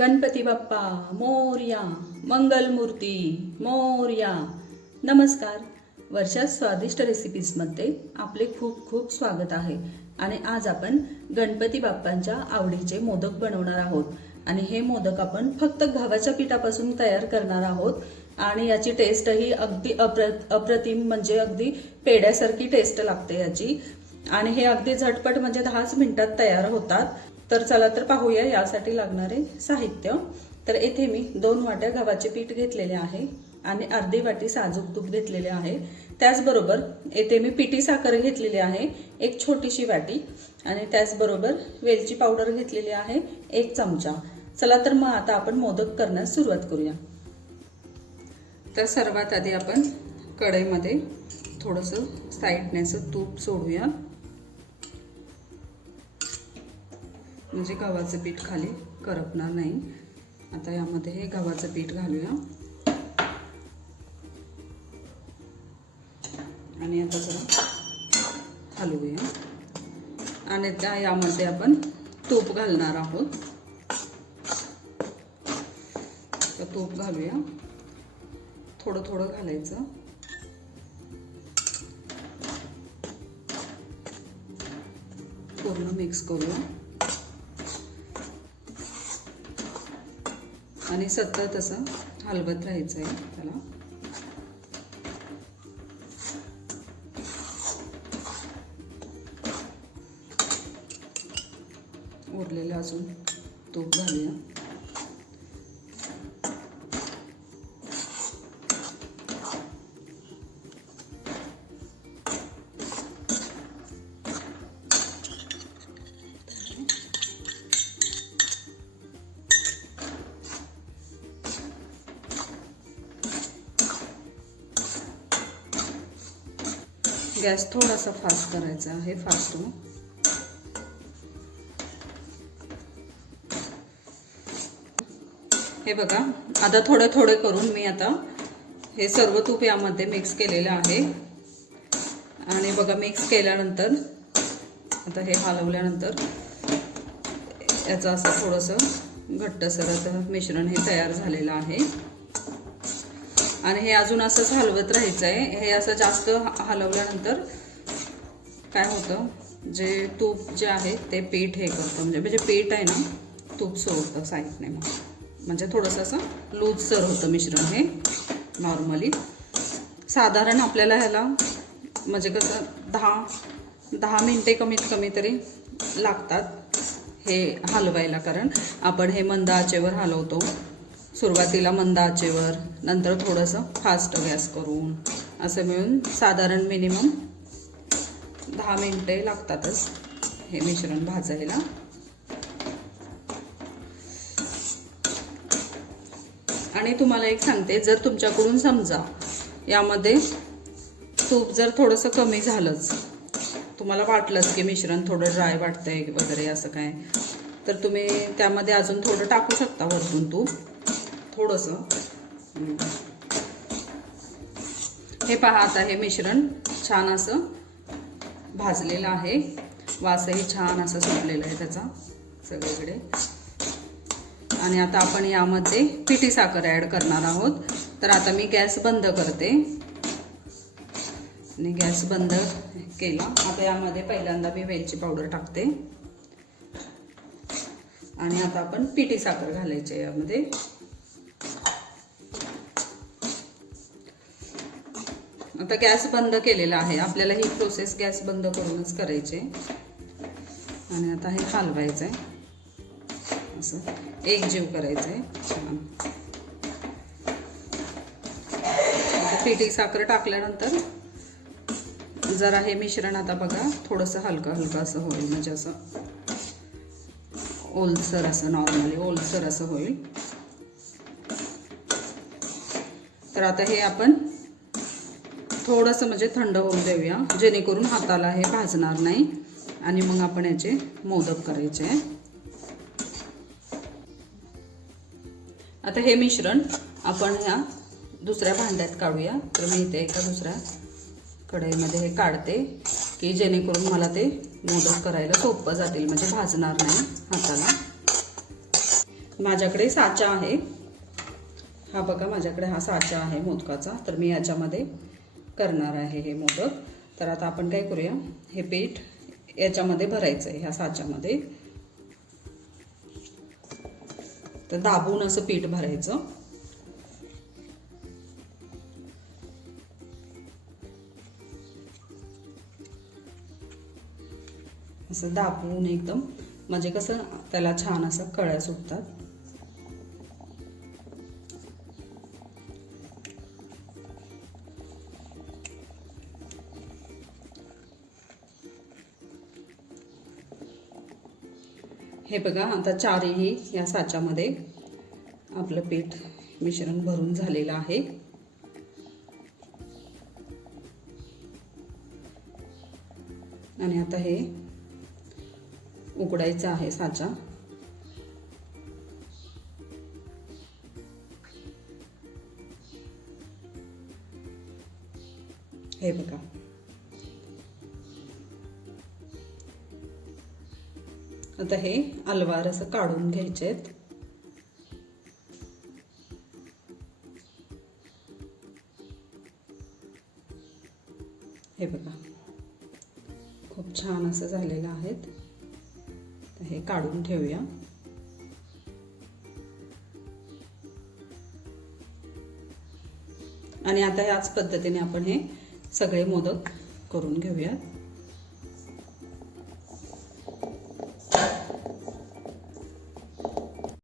गणपती बाप्पा मोर्या मंगलमूर्ती मोर्या. नमस्कार. वर्षा स्वादिष्ट रेसिपीजमध्ये आपले खूप खूप स्वागत आहे. आणि आज आपण गणपती बाप्पांच्या आवडीचे मोदक बनवणार आहोत. आणि हे मोदक आपण फक्त गव्हाच्या पिठापासून तयार करणार आहोत. आणि याची टेस्टही अगदी अप्र अप्रतिम म्हणजे अगदी पेड्यासारखी टेस्ट लागते याची. आणि हे अगदी झटपट म्हणजे दहाच मिनिटात तयार होतात. तर चला तर पाहूया यासाठी लागणारे साहित्य. तर येथे मी दोन वाट्या गव्हाचे पीठ घेतलेले आहे आणि अर्धी वाटी साजूक तूप घेतलेले आहे. त्याचबरोबर येथे मी पिठी साखर घेतलेली आहे एक छोटीशी वाटी. आणि त्याचबरोबर वेलची पावडर घेतलेली आहे एक चमचा. चला तर मग आता आपण मोदक करण्यास सुरुवात करूया. तर सर्वात आधी आपण कढईमध्ये थोडंसं साईडने असं तूप सोडूया. म्हणजे गव्हाचं पीठ खाली करपणार नाही. आता यामध्ये हे गव्हाचं पीठ घालूया. आणि आता जरा हलवूया. आणि त्या यामध्ये आपण तूप घालणार आहोत. तर तूप घालूया. थोडं थोडं घालायचं. पूर्ण मिक्स करूया. आणि सतत असं हलवत राहायचं आहे त्याला. उरलेलं अजून तूप घालूया. गॅस थोडासा फास्ट करायचा आहे फास्ट हो. हे. बघा आता थोडं थोडे करून मी आता हे सर्व तूप यामध्ये मिक्स केलेलं आहे. आणि बघा मिक्स केल्यानंतर आता हे हलवल्यानंतर याचं असं थोडंसं घट्टसर आता मिश्रण हे तयार झालेलं आहे. आणि हे अजून असंच हलवत राहायचं आहे. हे असं जास्त हलवल्यानंतर काय होतं? जे तूप जे आहे ते पीठ हे करतं. म्हणजे म्हणजे पीठ आहे ना तूप सोडतं साईडने मग म्हणजे थोडंसं असं लूजसर होतं मिश्रण हे नॉर्मली. साधारण आपल्याला ह्याला म्हणजे कसं दहा दहा मिनटे कमीत कमी तरी लागतात हे हलवायला. कारण आपण हे मंद आचेवर हलवतो. सुरुवातीला मंद आचेवर नंतर थोडंसं फास्ट गॅस करून असं मिळून साधारण मिनिमम दहा मिनटे लागतातच हे मिश्रण भाजायला. आणि तुम्हाला एक सांगते जर तुमच्याकडून समजा यामध्ये तूप जर थोडंसं कमी झालंच तुम्हाला वाटलंच की मिश्रण थोडं ड्राय वाटतंय वगैरे असं काय तर तुम्ही त्यामध्ये अजून थोडं टाकू शकता वरतून तूप. थोडंसं. हे पहा आता हे मिश्रण छान असं भाजलेलं आहे. वासही छान असं सुटलेलं आहे त्याचा सगळीकडे. आणि आता आपण यामध्ये पिठी साखर ॲड करणार आहोत. तर आता मी गॅस बंद करते. आणि गॅस बंद केला. आता यामध्ये पहिल्यांदा मी वेलची पावडर टाकते. आणि आता आपण पिठी साखर घालायची यामध्ये. आता गॅस बंद केलेला आहे. आपल्याला ही प्रोसेस गॅस बंद करूनच करायची आणि आता हे हलवायचं आहे. असं. एक जीव करायचं आहे छान पिठी साखर टाकल्यानंतर जरा हे मिश्रण आता बघा थोडंसं हलकं हलकं असं होईल. म्हणजे असं ओलसर असं नॉर्मली ओलसर असं होईल. तर आता हे आपण थोडंसं म्हणजे थंड होऊन देऊया जेणेकरून हाताला हे भाजणार नाही. आणि मग आपण याचे मोदक करायचे. आहे आता हे मिश्रण आपण ह्या दुसऱ्या भांड्यात काढूया. तर मी इथे एका दुसऱ्या कढईमध्ये हे काढते की जेणेकरून मला ते मोदक करायला सोपं जातील म्हणजे भाजणार नाही हाताला. माझ्याकडे साचा आहे. हा बघा माझ्याकडे हा साचा आहे मोदकाचा. तर मी याच्यामध्ये करणार आहे हे मोदक. तर आता आपण काय करूया? हे पीठ याच्यामध्ये भरायचं आहे ह्या साच्यामध्ये. तर दाबून असं पीठ भरायचं. असं दाबून एकदम म्हणजे कसं त्याला छान असं कळ्या सुटतात. हे बघा आता चारही या साच्यामध्ये आपलं पीठ मिश्रण भरून झालेलं आहे. आणि आता हे उकडायचं आहे साचा. हे बघा आता हे अलवार असं काढून घ्यायचे आहेत हे बघा. खूप छान असं झालेलं आहेत. हे काढून ठेवूया. आणि आता याच पद्धतीने आपण हे सगळे मोदक करून घेऊयात.